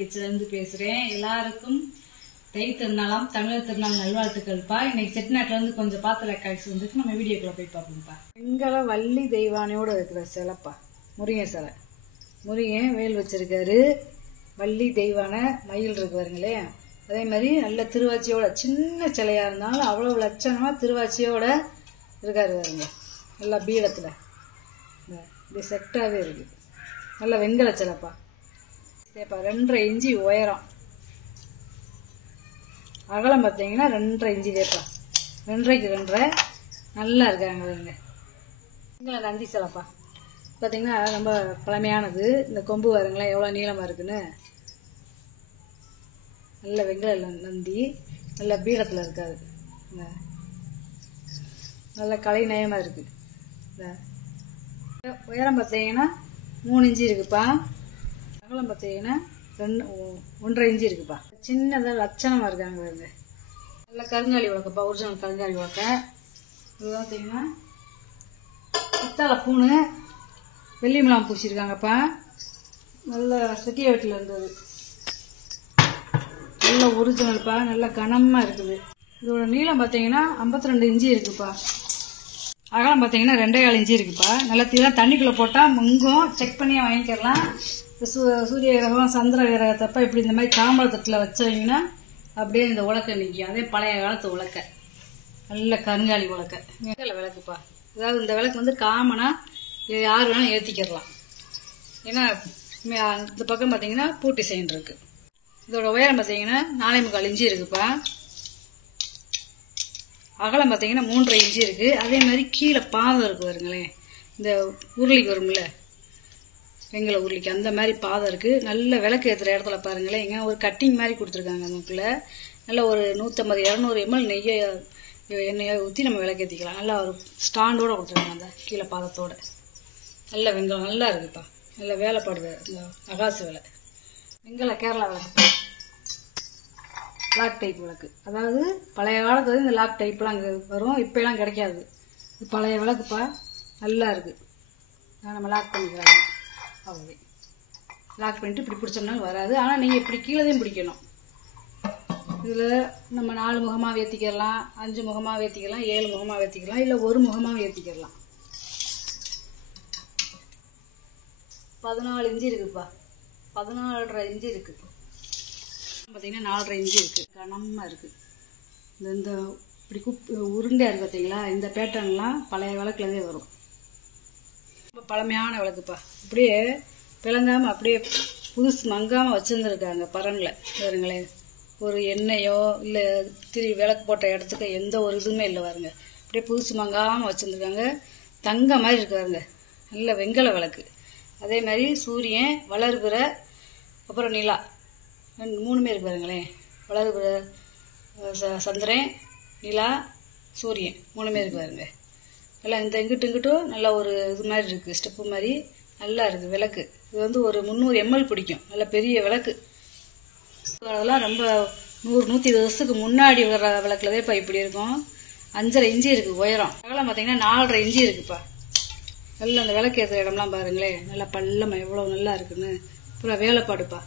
கிச்சன்லேருந்து பேசுகிறேன். எல்லாருக்கும் தை திருநாளாம் தமிழர் திருநாள் நல்வாழ்த்துக்கள்ப்பா. இன்னைக்கு செட்டிநாட்டிலேருந்து கொஞ்சம் பாத்திர காய்ச்சி வந்துருக்கு. நம்ம வீடியோக்குள்ளே போய் பார்ப்போம்ப்பா. எங்களை வள்ளி தெய்வானையோடு இருக்கிற சிலைப்பா, முருகன் சிலை. முருகன் வேல் வச்சிருக்காரு, வள்ளி தெய்வான மயில் இருக்கு பாருங்களே. அதே மாதிரி நல்ல திருவாச்சியோட, சின்ன சிலையாக இருந்தாலும் அவ்வளோ லட்சணமாக திருவாச்சியோட இருக்காரு பாருங்க. நல்லா பீடத்தில் இப்படி செட்டாகவே இருக்குது. நல்ல வெண்கல சிலைப்பா. சரிப்பா, 2.5 இன்ச்சு உயரம், அகலம் பார்த்தீங்கன்னா 2.5 இன்ச்சு தேப்பா. 2.5க்கு 2.5 நல்லா இருக்காங்க பாருங்க. வெண்கல நந்தி சிலைப்பா. பார்த்தீங்கன்னா ரொம்ப பழமையானது. இந்த கொம்பு பாருங்களேன் எவ்வளோ நீளமாக இருக்குன்னு. நல்ல வெண்கல நந்தி, நல்ல பீடத்தில் இருக்காது. நல்ல கலை நயமாக இருக்குது. உயரம் பார்த்தீங்கன்னா 3 இன்ச்சு இருக்குப்பா. அகலம் பார்த்தீங்கன்னா 1.5 இன்ச்சு இருக்குப்பா. சின்னதாக லட்சணமாக இருக்காங்க பாருங்க. நல்ல கருங்காலி விளக்கப்பா, ஒரிஜினல் கருங்காலி விளக்க. இது பார்த்தீங்கன்னா பித்தாளை பூணு, வெள்ளி மிளகாய் பூசியிருக்காங்கப்பா. நல்ல செட்டிய வீட்டில் இருந்தது, நல்ல ஒரிஜினல்ப்பா. நல்ல கனமாக இருக்குது. இதோட நீளம் பார்த்தீங்கன்னா 52 இன்ச்சு இருக்குப்பா. அகலம் பார்த்தீங்கன்னா 2.25 இன்ச்சு இருக்குப்பா. நல்லா தீதான் தண்ணிக்குள்ளே போட்டால் முங்கும், செக் பண்ணியே வாங்கிக்கலாம். சூரிய கிரகம் சந்திர கிரகத்தப்ப இப்படி இந்த மாதிரி தாம்பழ தட்டில் வச்சவங்கன்னா அப்படியே இந்த உலக்கை நிற்கும். அதே பழைய காலத்து உலக்கை, நல்ல கருங்காலி உலக்கை. வெண்கல விளக்குப்பா. அதாவது இந்த விளக்கு வந்து காமனாக யார் வேணாலும் ஏற்றிக்கிடலாம். ஏன்னா இந்த பக்கம் பார்த்தீங்கன்னா பூட்டி செய்யன் இருக்கு. இதோட உயரம் பார்த்தீங்கன்னா 4.25 இன்ச்சு இருக்குப்பா. அகலம் பார்த்தீங்கன்னா 3.5 இன்ச்சு இருக்குது. அதே மாதிரி கீழே பாதம் இருக்குது பாருங்களேன். இந்த உருளிக்கு வரும்ல, வெங்கல உருளிக்கு, அந்த மாதிரி பாதம் இருக்குது. நல்ல விளக்கு ஏற்றுற இடத்துல பாருங்களேன், இங்கே ஒரு கட்டிங் மாதிரி கொடுத்துருக்காங்க. அதுக்குள்ள நல்ல ஒரு 150-200 ml எண்ணெயை ஊற்றி நம்ம விளக்கு ஏற்றிக்கலாம். நல்லா ஒரு ஸ்டாண்டோடு கொடுத்துருக்காங்க. அந்த கீழே பாதத்தோடு நல்ல வெங்கலம் நல்லா இருக்குப்பா. நல்ல வேலைப்பாடு, இந்த அகாசு வேலை. வெங்கல கேரளா விளக்கு, லாக் டைப் விளக்கு. அதாவது பழைய காலத்துல இந்த லாக் டைப்லாம் அங்கே வரும், இப்போலாம் கிடைக்காது. இது பழைய விளக்குப்பா, நல்லா இருக்குது. நம்ம லாக் பண்ணிக்கிறாங்க. அவ்வளோ லாக் பண்ணிட்டு இப்படி பிடிச்சோம்னாலும் வராது. ஆனால் நீங்கள் இப்படி கீழேயும் பிடிக்கணும். இதில் நம்ம 4 முகமாக ஏற்றிக்கலாம், 5 முகமாக ஏற்றிக்கலாம், 7 முகமாக ஏற்றிக்கலாம், இல்லை ஒரு முகமாக ஏற்றிக்கலாம். 14 இன்ச்சு இருக்குப்பா. 14.5 இன்ச்சு இருக்குது. பார்த்தீங்கன்னா 4.5 இன்ச்சு இருக்குது. கனமாக இருக்குது. இந்த இப்படி உருண்டையாக இருக்குது பார்த்தீங்களா. இந்த பேட்டர்ன்லாம் பழைய விளக்குலதே வரும். ரொம்ப பழமையான விளக்குப்பா. அப்படியே பிளங்காமல் அப்படியே புதுசு மங்காமல் வச்சுருந்துருக்காங்க பரனில் பாருங்களேன். ஒரு எண்ணெயோ இல்லை விளக்கு போட்ட இடத்துக்கு எந்த ஒரு இதுவுமே இல்லை பாருங்க. அப்படியே புதுசு மங்காமல் வச்சுருந்துருக்காங்க. தங்க மாதிரி இருக்கு பாருங்க. நல்ல வெங்கல விளக்கு. அதே மாதிரி சூரியன், வளர்பிற, அப்புறம் நிலா, 3மே இருக்கு பாருங்களேன். வளர்பிற, சந்திரன், நிலா, சூரியன் 3மே இருக்கு பாருங்க. நல்லா இந்த இங்கிட்டும் நல்லா ஒரு இது மாதிரி இருக்குது, ஸ்டெப்பு மாதிரி நல்லா இருக்குது விளக்கு. இது வந்து ஒரு 300 ml பிடிக்கும். நல்ல பெரிய விளக்கு. அதெல்லாம் ரொம்ப 100-120 வருஷத்துக்கு முன்னாடி வர விளக்குலதே இப்போ இப்படி இருக்கும். 5.5 இன்ச்சு இருக்குது உயரம். அகலம் பார்த்தீங்கன்னா 4.5 இன்ச்சு இருக்குப்பா. நல்லா அந்த விளக்கு ஏற்றுற இடம்லாம் பாருங்களேன். நல்லா பள்ளமாக எவ்வளோ நல்லா இருக்குன்னு. அப்புறம் வேலைப்பாடுப்பா,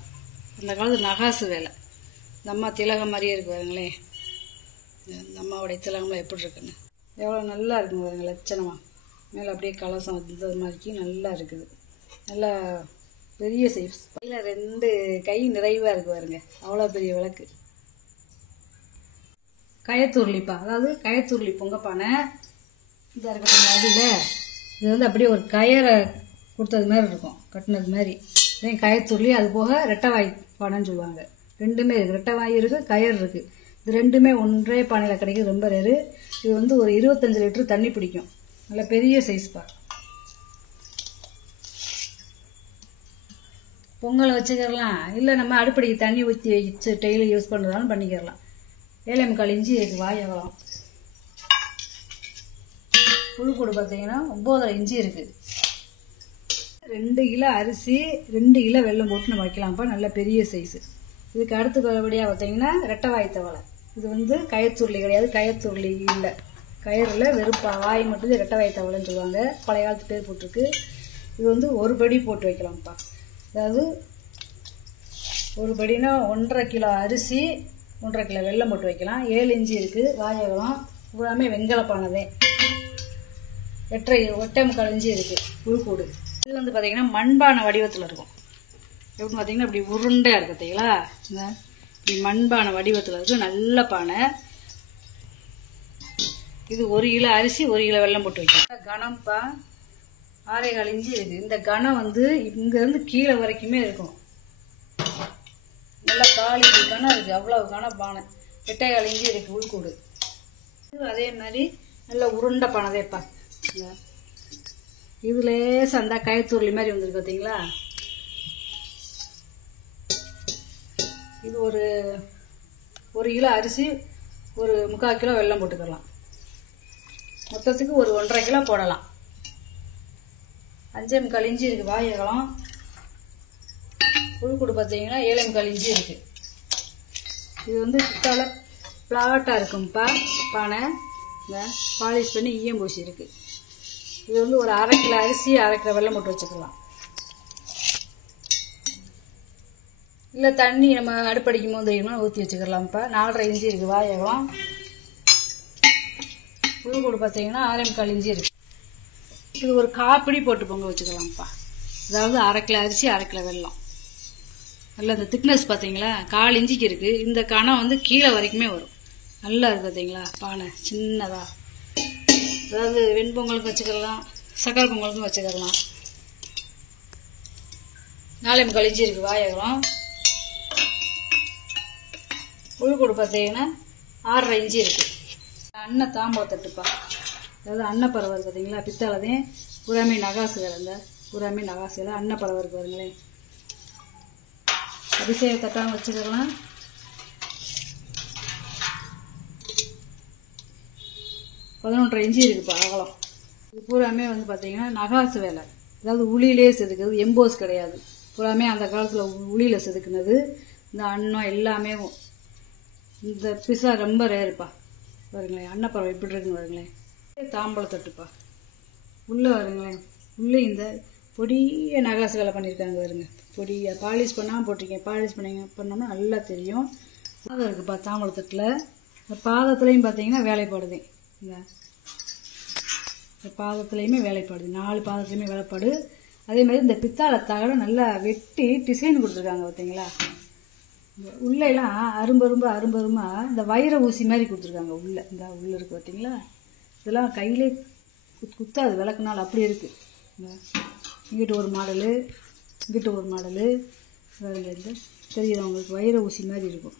அந்த காலத்து நகாசு வேலை. இந்த அம்மா திலகம் மாதிரியே இருக்கு பாருங்களேன். இந்த அம்மாவுடைய திலகம்லாம் எப்படி இருக்குன்னு எவ்வளோ நல்லா இருக்குங்க பாருங்க. லட்சணமாக மேலே அப்படியே கலசம் வந்தது மாதிரிக்கு நல்லா இருக்குது. நல்லா பெரிய சைஸ். கையில் 2 கை நிறைவாக இருக்கு பாருங்க. அவ்வளோ பெரிய விளக்கு. கயத்துருளிப்பா. அதாவது கயத்துருளி பொங்கப்பானை இதாக இருக்கட்டும். அதில் இது வந்து அப்படியே ஒரு கயரை கொடுத்தது மாதிரி இருக்கும், கட்டினது மாதிரி. இதே கயத்துருளி. அது போக ரெட்டவாய் பானைன்னு சொல்லுவாங்க. 2மே இருக்குது. ரெட்டவாய் இருக்குது, கயர் இருக்குது. இது 2மே ஒன்றே பானையில் கிடைக்குது. ரொம்ப ரேரு. இது வந்து ஒரு 25 லிட்டர் தண்ணி பிடிக்கும். நல்ல பெரிய சைஸ்ப்பா. பொங்கலை வச்சுக்கிறலாம், இல்லை நம்ம அடுப்படிக்கு தண்ணி ஊற்றி வச்சு டெய்லி யூஸ் பண்ணுறதாலும் பண்ணிக்கிறலாம். 7.25 இன்ச்சு இருக்குது வாய் அகலம். புழுக்கூடு பார்த்தீங்கன்னா 9.5 இன்ச்சு இருக்குது. 2 கிலோ அரிசி, 2 கிலோ வெல்லம் போட்டு நம்ம வைக்கலாம்ப்பா. நல்ல பெரிய சைஸு. இதுக்கு அடுத்தபடியாக பார்த்தீங்கன்னா ரெட்டவாய் தவளை. இது வந்து கயத்துருளி கிடையாது, கயத்துருளி இல்லை, கயரில் வெறும் வாய் மட்டும் ரெட்டவாய் தவளைன்னு சொல்லுவாங்க. பழைய காலத்து பேர் போட்டிருக்கு. இது வந்து ஒரு படி போட்டு வைக்கலாம்ப்பா. அதாவது ஒரு படினா 1.5 கிலோ அரிசி 1.5 கிலோ வெல்லம் போட்டு வைக்கலாம். 7 இஞ்சி இருக்குது வாயகம். பூராமே வெங்கலப்பானதே. 8.25 இஞ்சி இருக்குது புழுக்கூடு. இது வந்து பார்த்திங்கன்னா மண்பானை வடிவத்தில் இருக்கும். எப்படின்னு பார்த்தீங்கன்னா இப்படி உருண்டையாக இருக்குது பார்த்தீங்களா? இந்த இப்படி மண்பானை வடிவத்தில் இருக்குது. நல்ல பானை. இது 1 கிலோ அரிசி 1 கிலோ வெல்லம் போட்டு வைக்கலாம். கனம்ப்பா 6.25 இஞ்சி இருக்குது. இந்த கனம் வந்து இங்கேருந்து கீழே வரைக்குமே இருக்கும். நல்லா காலி கனம் இருக்குது. அவ்வளோ கனம் பானை. 8.25 இஞ்சி இருக்குது உள்கூடு. அதே மாதிரி நல்ல உருண்டை பானைதேப்பா. இது லேசாக அந்த கயத்தூர்லி மாதிரி வந்துருக்கு பார்த்தீங்களா? இது ஒரு கிலோ அரிசி 1/4 கிலோ வெல்லம் போட்டுக்கலாம். மொத்தத்துக்கு 1.5 கிலோ போடலாம். 5.25 இஞ்சி இருக்குது வாயகம். புழுக்கூடு பார்த்தீங்கன்னா 7.25 இஞ்சி இருக்குது. இது வந்து பித்தால பிளாட்டாக இருக்கும்ப்பா பானை. இந்த பாலிஷ் பண்ணி ஈயம் பூசி இருக்குது. இது வந்து ஒரு 1/2 கிலோ அரிசி 1/2 கிலோ வெல்லம் போட்டு வச்சுக்கலாம். இல்லை தண்ணி நம்ம அடுப்படிக்கும் போது தெரியுமா ஊற்றி வச்சுக்கலாம்ப்பா. 4.5 இஞ்சி இருக்குது வாயகம். புழுக்கூடு பார்த்தீங்கன்னா 6.25 இஞ்சி இருக்குது. இது ஒரு காப்பிடி போட்டு பொங்க வச்சுக்கலாம்ப்பா. அதாவது 1/2 கிலோ அரிசி 1/2 கிலோ வெல்லம். நல்லா இந்த திக்னஸ் பார்த்தீங்களா? 1/4 இஞ்சிக்கு இருக்குது. இந்த கணம் வந்து கீழே வரைக்குமே வரும். நல்லா இருக்குது பார்த்தீங்களா பானை சின்னதாக. அதாவது வெண்பொங்கலுக்கு வச்சுக்கலாம், சக்கரை பொங்கலுக்கும் வச்சுக்கலாம். 4.25 இஞ்சி இருக்குது வாயகம். புழுக்கூடு பார்த்தீங்கன்னா 6.5 இஞ்சி இருக்குது. அன்ன தாம்பழத்தட்டுப்பா. அதாவது அன்னப்பறவை இருக்குது பார்த்தீங்களா? பித்தாலதையும் பூராமே நகாசு வேலை. இந்த பூராமே நகாசு வேலை அன்னப்பறவை இருக்கு பாருங்களேன். அபிஷேக தட்டாமல் வச்சுக்கலாம். பதினொன்றரை இஞ்சி இருக்குப்பா அகலம். இது பூராமே வந்து பார்த்தீங்கன்னா நகாசு வேலை. அதாவது உளியிலே செதுக்குது, எம்போஸ் கிடையாது. பூராமே அந்த காலத்தில் உளியில் செதுக்குனது. இந்த அன்னம் எல்லாமே இந்த பிசா ரொம்ப ரேருப்பா. பாருங்களேன் அன்னப்பறவை எப்படி இருக்குன்னு பாருங்களேன். தாம்பழத்தட்டுப்பா உள்ளே வருங்களேன். உள்ளே இந்த பொடிய நகாசு வேலை பண்ணியிருக்காங்க பாருங்க. பொடியை பாலிஷ் பண்ணாமல் போட்டிருக்கேன். பாலிஷ் பண்ணோம்னா நல்லா தெரியும். பாதம் இருக்குப்பா தாம்பழத்தட்டில். இந்த பாதத்துலேயும் பார்த்தீங்கன்னா வேலைப்பாடுதே. இந்த பாதத்துலேயுமே வேலைப்பாடு. 4 பாதத்துலேயுமே வேலைப்பாடு. அதே மாதிரி இந்த பித்தாளை தகடை நல்லா வெட்டி டிசைன் கொடுத்துருக்காங்க பார்த்தீங்களா? உள்ளெல்லாம் அரும்பரும்பா இந்த வைர ஊசி மாதிரி கொடுத்துருக்காங்க. இந்த உள்ளே இருக்குது பார்த்தீங்களா? இதெல்லாம் கையிலே குத்தாது விளக்குனால அப்படி இருக்குது. இங்கிட்ட ஒரு மாடலு, இங்கிட்ட ஒரு மாடலு. இந்த தெரியுது உங்களுக்கு வைர ஊசி மாதிரி இருக்கும்.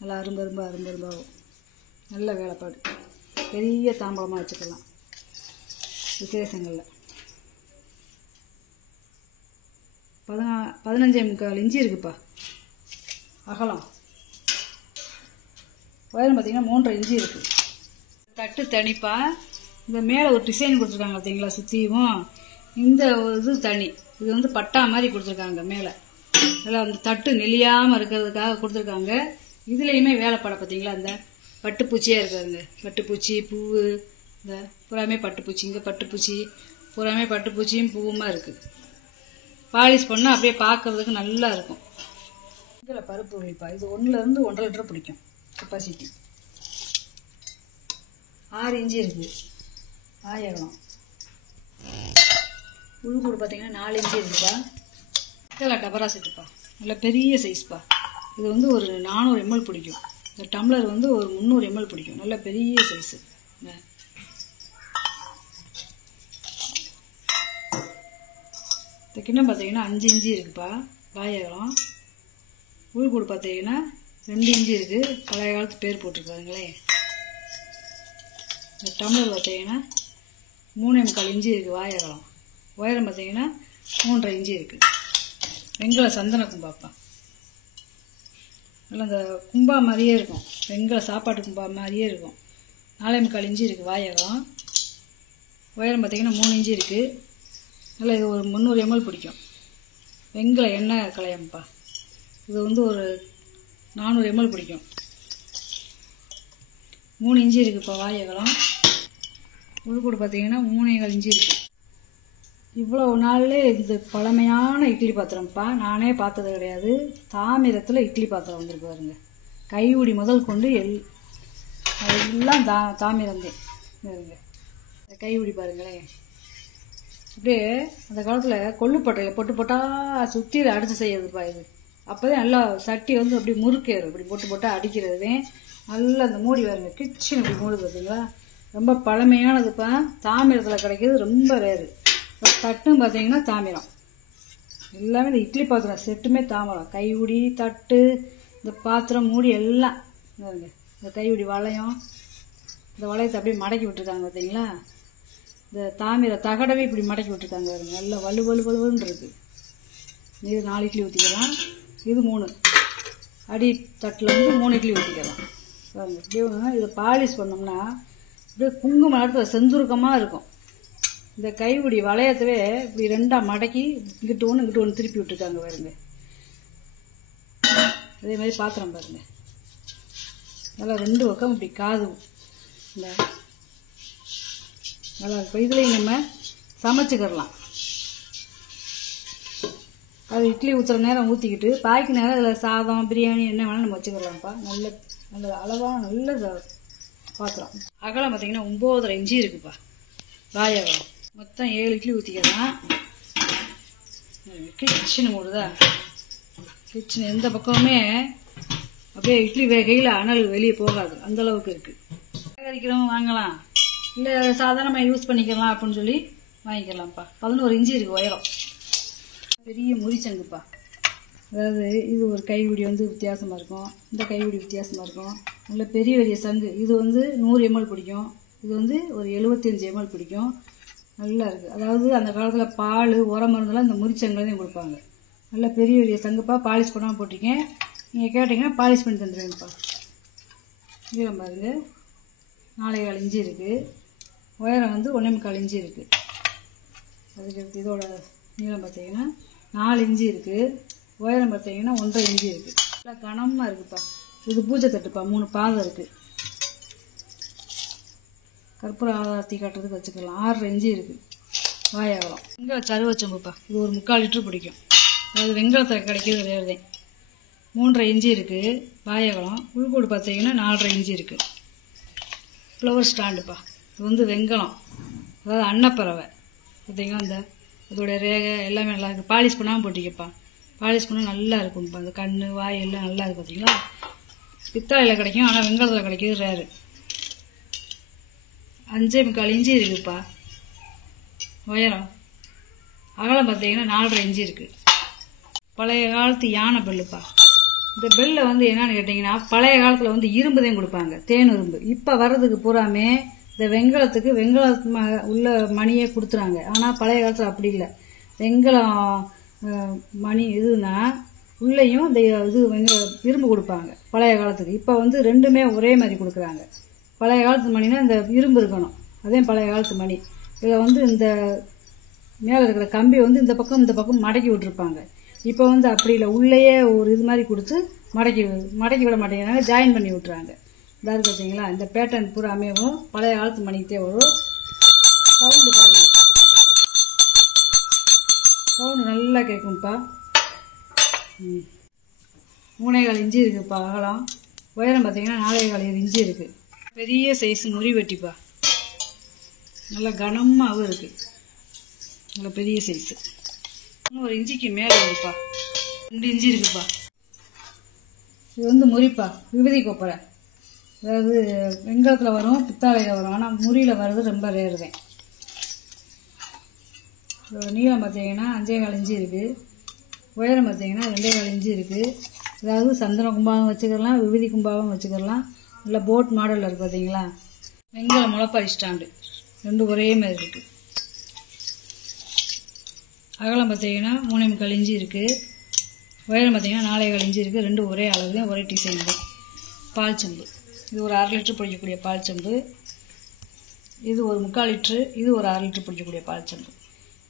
நல்லா அரும்பரும்பாகும். நல்ல வேலைப்பாடு. பெரிய தாம்பழமாக வச்சுக்கலாம் விசேஷங்களில். 15.25 இஞ்சி இருக்குப்பா அகலம். உயரம் பார்த்தீங்கன்னா 3.5 இஞ்சி இருக்குது. தட்டு தனிப்பா. இந்த மேலே ஒரு டிசைன் கொடுத்துருக்காங்க பார்த்தீங்களா சுற்றியும். இந்த இது தனி. இது வந்து பட்டா மாதிரி கொடுத்துருக்காங்க மேலே. அதில் அந்த தட்டு நெளியாமல் இருக்கிறதுக்காக கொடுத்துருக்காங்க. இதுலேயுமே வேலைப்பாடை பார்த்தீங்களா? இந்த பட்டுப்பூச்சியாக இருக்காதுங்க. பட்டுப்பூச்சி பூவு. இந்த பூராமே பட்டுப்பூச்சி. இங்கே பட்டுப்பூச்சி பூராமே பட்டுப்பூச்சியும் பூவுமா இருக்குது. பாலிஷ் பண்ணால் அப்படியே பார்க்கறதுக்கு நல்லா இருக்கும். இதில் பருப்பு உளிப்பா. இது 1-1.5 லிட்டர் பிடிக்கும் கெப்பாசிட்டி. 6 இஞ்சி இருக்குது ஆயிரம். உள்கூடு பார்த்தீங்கன்னா 4 இஞ்சி இருக்குப்பா. இதெல்லாம் டபரா செட்டுப்பா. நல்ல பெரிய சைஸ்ப்பா. இது வந்து ஒரு 400 ml பிடிக்கும். இந்த டம்ளர் வந்து ஒரு 300 ml பிடிக்கும். நல்ல பெரிய சைஸு. இந்த கிண்ணம் பார்த்தீங்கன்னா 5 இஞ்சி இருக்குப்பா வாயகம். உள்கூடு பார்த்தீங்கன்னா 2 இஞ்சி இருக்குது. பழைய காலத்து பேர் போட்டிருக்காங்களே. இந்த டம்ளர் பார்த்தீங்கன்னா 3.25 இஞ்சி இருக்குது வாயகம். உயரம் பார்த்தீங்கன்னா 3.5 இஞ்சி இருக்குது. வெங்கல சந்தன கும்பாப்பா. நல்லா இந்த கும்பா மாதிரியே இருக்கும். வெங்கல சாப்பாட்டு கும்பா மாதிரியே இருக்கும். 4.25 இஞ்சி இருக்குது வாயகம். உயரம் பார்த்தீங்கன்னா 3 இஞ்சி இருக்குது. நல்லா இது ஒரு 300 ml பிடிக்கும். வெங்கல எண்ணெய் கலையம்ப்பா. இது வந்து ஒரு 400 ml பிடிக்கும். 3 இஞ்சி இருக்குப்பா வாயகம். உள்கூடு பார்த்தீங்கன்னா 3.25 இஞ்சி இருக்குது. இவ்வளோ நாள்லே இந்த பழமையான இட்லி பாத்திரம்ப்பா, நானே பார்த்தது கிடையாது. தாமிரத்தில் இட்லி பாத்திரம் வந்துருக்கு பாருங்க. கைவுடி முதல் கொண்டு எல்லாம் தாமிரந்தே பாருங்க. கைவுடி பாருங்களேன். அப்படியே அந்த காலத்தில் கொள்ளுப்பட்டையில் பொட்டு போட்டால் சுற்றியில் அடித்து செய்யறதுப்பா இது. அப்போதான் நல்லா சட்டி வந்து அப்படி முறுக்கேறும். இப்படி பொட்டு போட்டால் அடிக்கிறதே நல்லா அந்த மூடி பாருங்க, கிச்சன் அப்படி மூடுது பார்த்தீங்களா. ரொம்ப பழமையானதுப்பா. தாமிரத்தில் கிடைக்கிறது ரொம்ப ரேரு. தட்டும் பார்த்தீங்கன்னா தாமிரம். எல்லாமே இந்த இட்லி பாத்திரம் செட்டுமே தாமிரம். கைவுடி, தட்டு, இந்த பாத்திரம், மூடி எல்லாம் பாருங்க. இந்த கைவுடி வளையம், இந்த வளையத்தை அப்படியே மடக்கி விட்டுருக்காங்க பார்த்தீங்களா. இந்த தாமிர தகடவே இப்படி மடக்கி விட்டுருக்காங்க பாருங்க. நல்லா வலுவலுன்னு இருக்குது. இது 4 இட்லி ஊற்றிக்கலாம். இது 3 அடி தட்டில் வந்து 3 இட்லி ஊற்றிக்கலாம் பாருங்க. இப்படியே இதை பாலிஷ் பண்ணோம்னா அப்படியே குங்கும நேரத்தில் செந்துருக்கமாக இருக்கும். இந்த கைவுடி வளையத்தவே இப்படி 2ஆக மடக்கி இங்கிட்டு ஒன்று திருப்பி விட்டுருக்காங்க பாருங்க. அதே மாதிரி பாத்திரம் பாருங்க, நல்லா 2 பக்கம் இப்படி காது இந்த நல்லா இருக்கும். இதுலேயும் நம்ம சமைச்சிக்கிடலாம். அது இட்லி ஊற்றுற நேரம் ஊற்றிக்கிட்டு பாய்க்கு நேரம் அதில் சாதம், பிரியாணி என்ன வேணாலும் நம்ம வச்சுக்கிடலாம்ப்பா. நல்ல அளவாக நல்ல பாத்திரம். அகலம் பார்த்தீங்கன்னா 9.5 இன்ச்சு இருக்குப்பா. வாய் அகலம் மொத்தம் 7 இட்லி ஊற்றிக்கலாம். கிச்சன் மூடுதா. கிச்சன் எந்த பக்கமுமே அப்படியே இட்லி கையில் அனல் வெளியே போகாது, அந்தளவுக்கு இருக்குது. சேகரிக்கிறவங்க வாங்கலாம், இல்லை சாதாரணமாக யூஸ் பண்ணிக்கலாம் அப்படின்னு சொல்லி வாங்கிக்கலாம்ப்பா. 11 இன்ச்சு இருக்குது உயரம். பெரிய முறிச்சங்குப்பா. அதாவது இது ஒரு கைவிடி வந்து வித்தியாசமாக இருக்கும், இந்த கைவிடி வித்தியாசமாக இருக்கும். நல்ல பெரிய சங்கு. இது வந்து 100 ml பிடிக்கும், இது வந்து ஒரு 75 ml பிடிக்கும். நல்லா இருக்குது. அதாவது அந்த காலத்தில் பால், உரம் மருந்தெல்லாம் இந்த முறிச்சங்களையும் கொடுப்பாங்க. நல்ல பெரிய சங்குப்பா. பாலிஷ் பண்ணாமல் போட்டிருக்கேன். நீங்கள் கேட்டிங்கன்னா பாலிஷ் பண்ணி தந்துடுவேன்ப்பா. நீளம் பாருங்க 4.25 இன்ச்சு இருக்குது. உயரம் வந்து 1.25 இன்ச்சு இருக்குது. அதுக்கு இதோட நீளம் பார்த்தீங்கன்னா 4 இன்ச்சு இருக்குது. உயரம் பார்த்தீங்கன்னா 1.5 இன்ச்சு இருக்குது. நல்லா கனமாக இருக்குப்பா. இது பூஜை தட்டுப்பா. 3 பாதம் இருக்குது. கற்பூர ஆரத்தி காட்டுறதுக்கு வச்சுக்கலாம். 6.5 இன்ச்சு இருக்குது வாயகலம். வெங்கல சருவச்சம்புப்பா. இது ஒரு 3/4 லிட்டர் பிடிக்கும். அதாவது வெங்கலத்தில் கிடைக்கிறது வேறு. 3.5 இன்ச்சு இருக்குது வாயகலம். உள்கூடு பார்த்தீங்கன்னா 4.5 இன்ச்சு இருக்குது. ஃப்ளவர் ஸ்டாண்டுப்பா. இது வந்து வெங்கலம், அதாவது அன்னப்பறவை பார்த்தீங்கன்னா இந்த இதோடைய ரேகை எல்லாமே நல்லா இருக்குது. பாலிஷ் பண்ணாமல் போட்டிக்கப்பா. பாலிஷ் பண்ணால் நல்லா இருக்கும்ப்பா. அந்த கண், வாய் எல்லாம் நல்லா இருக்குது பார்த்தீங்களா. பித்தாளையில் கிடைக்கும், ஆனால் வெங்கலத்தில் கிடைக்கிறது ரேரு. 5.25 இன்ச்சு இருக்குதுப்பா உயரம். அகலம் பார்த்தீங்கன்னா 4.5 இன்ச்சு இருக்குது. பழைய காலத்து யானை பெல்லுப்பா. இந்த பெல்லை வந்து என்னன்னு கேட்டிங்கன்னா, பழைய காலத்தில் வந்து இரும்பு தான் கொடுப்பாங்க, தேன் இரும்பு. இப்போ வர்றதுக்கு பூராமே இந்த வெங்கலத்துக்கு உள்ள மணியே கொடுத்துறாங்க. ஆனால் பழைய காலத்தில் அப்படி இல்லை. வெங்கலம் மணி இதுனா உள்ளேயும் இந்த இது இரும்பு கொடுப்பாங்க பழைய காலத்துக்கு. இப்போ வந்து ரெண்டுமே ஒரே மாதிரி கொடுக்குறாங்க. பழைய காலத்து மணினா இந்த இரும்பு இருக்கணும், அதே பழைய காலத்து மணி. இதில் வந்து இந்த மேலே இருக்கிற கம்பி வந்து இந்த பக்கம் மடக்கி விட்டுருப்பாங்க. இப்போ வந்து அப்படி இல்லை, உள்ளேயே ஒரு இது மாதிரி கொடுத்து மடக்கி விட மாட்டேங்கிறாங்க, ஜாயின் பண்ணி விட்டுறாங்க. இதாக பார்த்தீங்களா. இந்த பேட்டர்ன் பூரா அமையவும் பழைய காலத்து மணிக்கிட்டே வரும். சவுண்டு பாருங்க, சவுண்டு நல்லா கேட்கும்ப்பா. 3.25 இன்ச்சு இருக்குதுப்பா அகலம். உயரம் பார்த்தீங்கன்னா 4.25 இன்ச்சு இருக்குது. பெரிய சைஸ் முறி வெட்டிப்பா. நல்லா கனமாகவும் இருக்குது. நல்லா பெரிய சைஸு. 1 இன்ச்சுக்கு மேலே இருக்குப்பா. 2 இன்ச்சு இருக்குப்பா. இது வந்து முறிப்பா. விபதி கொப்பரை. அதாவது வெங்கலத்தில் வரும், பித்தாளையில் வரும். ஆனால் முறியில் வர்றது ரொம்ப ரேரு தான். இதோட நீளம் பார்த்தீங்கன்னா 5.25 இன்ச்சு இருக்குது. உயரம் பார்த்தீங்கன்னா 2.25 இன்ச்சு இருக்குது. அதாவது சந்தன கும்பாவும் வச்சுக்கலாம், விபதி கும்பாவும் வச்சுக்கலாம். நல்லா போட் மாடலில் இருக்குது பார்த்தீங்களா. வெங்கல முளைப்பாரி ஸ்டாண்டு ரெண்டும் ஒரே மாதிரி இருக்குது. அகலம் பார்த்தீங்கன்னா 3.25 இன்ச்சு இருக்குது. உயரம் பார்த்தீங்கன்னா 4.25 இன்ச்சு இருக்குது. ரெண்டும் ஒரே அளவு தான், ஒரே டிசைன் தான். பால் செம்பு. இது ஒரு 1/2 லிட்டர் பிடிக்கக்கூடிய பால் செம்பு. இது ஒரு 3/4 லிட்டரு. இது ஒரு 1/2 லிட்டர் பிடிக்கக்கூடிய பால் செம்பு.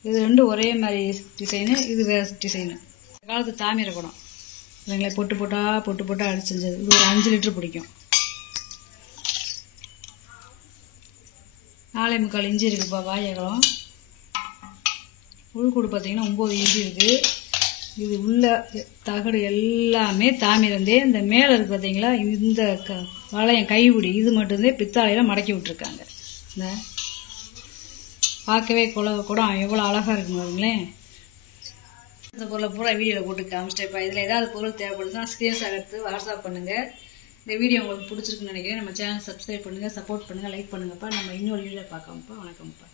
இது ரெண்டும் ஒரே மாதிரி டிசைனு, இது வேறு டிசைனு. இந்த காலத்து தாமிர குடம் இல்லைங்களா, பொட்டு போட்டால் அடிச்சு செஞ்சது. இது ஒரு 5 லிட்டர் பிடிக்கும். 4.25 இன்ச்சு இருக்குப்பா வாயகலம். உள்கூடு பார்த்தீங்கன்னா 9 இன்ச்சு இருக்குது. இது உள்ள தகடு எல்லாமே தாமிரந்தே. இந்த மேலே இருக்குது பார்த்தீங்களா, இந்த வளையம் கைப்பிடி இது மட்டும்தான் பித்தாளையில் மடக்கி விட்டுருக்காங்க. இந்த பார்க்கவே குடம் எவ்வளோ அழகாக இருக்குன்னு பாருங்களேன். இந்த பொருளை பூரா வீடியோவில் போட்டு காமிச்சிட்டேன். இதில் ஏதாவது பொருள் தேவைப்படுதுன்னா ஸ்க்ரீன்ஷாட் எடுத்து வாட்ஸ்அப் பண்ணுங்கள். இந்த வீடியோ உங்களுக்கு பிடிச்சிருக்குன்னு நினைக்கிறேன். நம்ம சேனல் சப்ஸ்கிரைப் பண்ணுங்கள், சப்போர்ட் பண்ணுங்கள், லைக் பண்ணுங்கப்பா. நம்ம இன்னொரு வீடியோ பார்க்கலாம்ப்பா. வணக்கம்ப்பா.